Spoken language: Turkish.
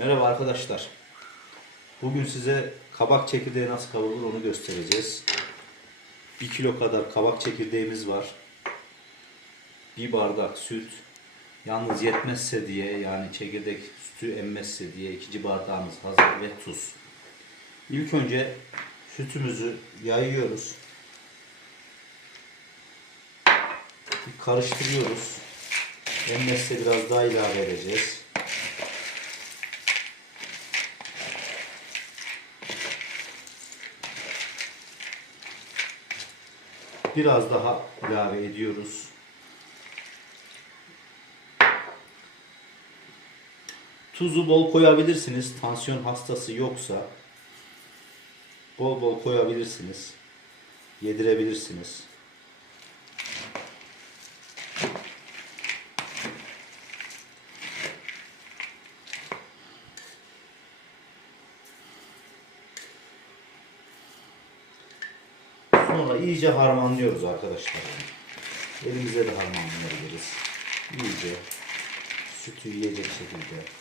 Merhaba arkadaşlar. Bugün size kabak çekirdeği nasıl kavrulur onu göstereceğiz. 1 kilo kadar kabak çekirdeğimiz var. Bir bardak süt. Yalnız yetmezse diye yani çekirdek sütü emmezse diye ikinci bardağımız hazır ve tuz. İlk önce sütümüzü yayıyoruz. Bir karıştırıyoruz. Emmezse biraz daha ilave edeceğiz. Biraz daha ilave ediyoruz. Tuzu bol koyabilirsiniz. Tansiyon hastası yoksa bol bol koyabilirsiniz. Yedirebilirsiniz. Sonra iyice harmanlıyoruz arkadaşlar. Elimize de harmanlayabiliriz. İyice sütü yiyecek şekilde.